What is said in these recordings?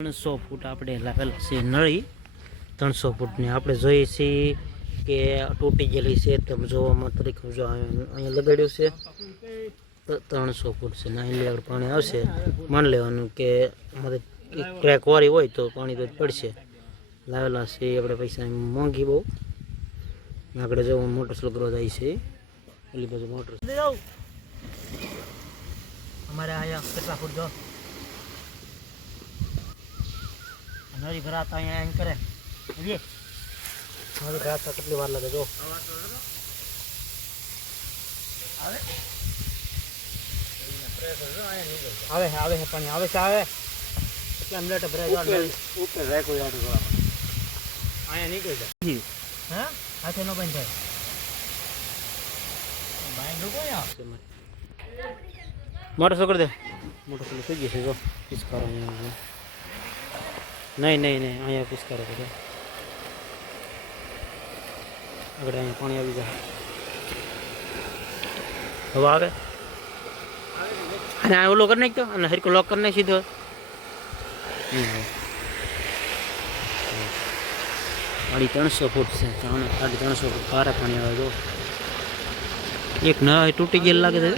300 ફૂટ આપણે લાવેલા છે નળી 300 ફૂટની આપણે જોઈએ છીએ કે તૂટી ગયેલી છે. તમે જોવામાં તરીકે જો અહીંયા લગાડ્યું છે 300 ફૂટ છે ને અહીં આગળ પાણી આવશે. માની લેવાનું કે અમારે ક્રેક વાળી હોય તો પાણી તો પડશે. લાવેલા છે આપણે પૈસા મોંઘી બહુ. આગળ જો મોટર સ્લો કરવા જાય છે પેલી બાજુ મોટર અમારે અહીંયા કેટલા ફૂટ જો નળી ભરાતા અહીંયા એમ કરે નળી ભરાતા કેટલી વાર લાગે જો આવે આવે છે પાણી આવે છે આવે કેમ લેટ ભરાય ઉપર રાખો યાર અહીંયા નીકળી જાય હા હાથે નો બંધ થાય બાઈક કોઈ આવશે મોટર છોકર દે મોટર છોકર થઈ ગઈ છે જો પિસ્કારો નહીં અહીંયા પિસ્કારો કરે આગળ અહીંયા પાણી આવી જાય હવા આવે અને આ ઓલો કરી નાખતો અને હરકો લોક કરી નાખી સીધો પાણી 300 ફૂટ છે 350 ફૂટ પારે પાણી આવે જો એક નળ તૂટી ગયેલ લાગે છે.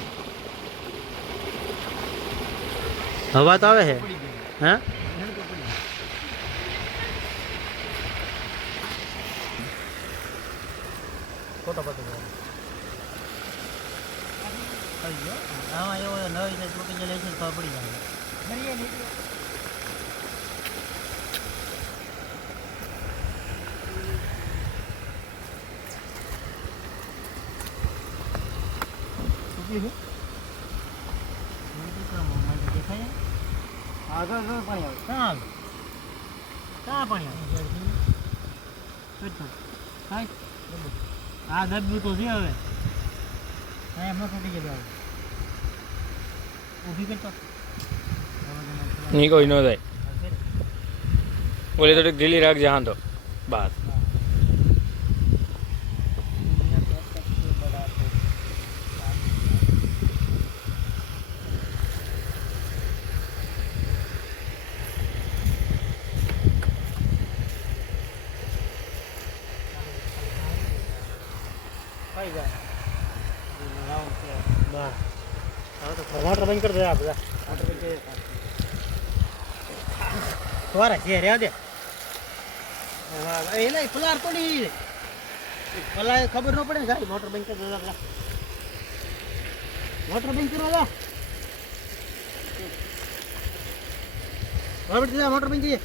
હવા તો આવે છે હા ફોટો પડી હા એવો નવી તૂટી ગયેલી છે તો પડી જાય આગળ પાણી આવે ક્યાં પાણી આવે હા દબ્યું તો છે હવે હા એમ તૂટી ગયેલું ઊભી કરતો નહીં કોઈ ન થાય બોલે થોડીક ઢીલી રાખજે હા તો બસ મોટર બંધ કરી દે આ બધા મોટર બંધ કરી ફવારા છે રેવા દે એ નહીં ફલાર પડી ફલાર ખબર ન પડે સાહેબ મોટર બંધ કરી દે મોટર બંધ કરવા દે મોટર બંધ કરીએ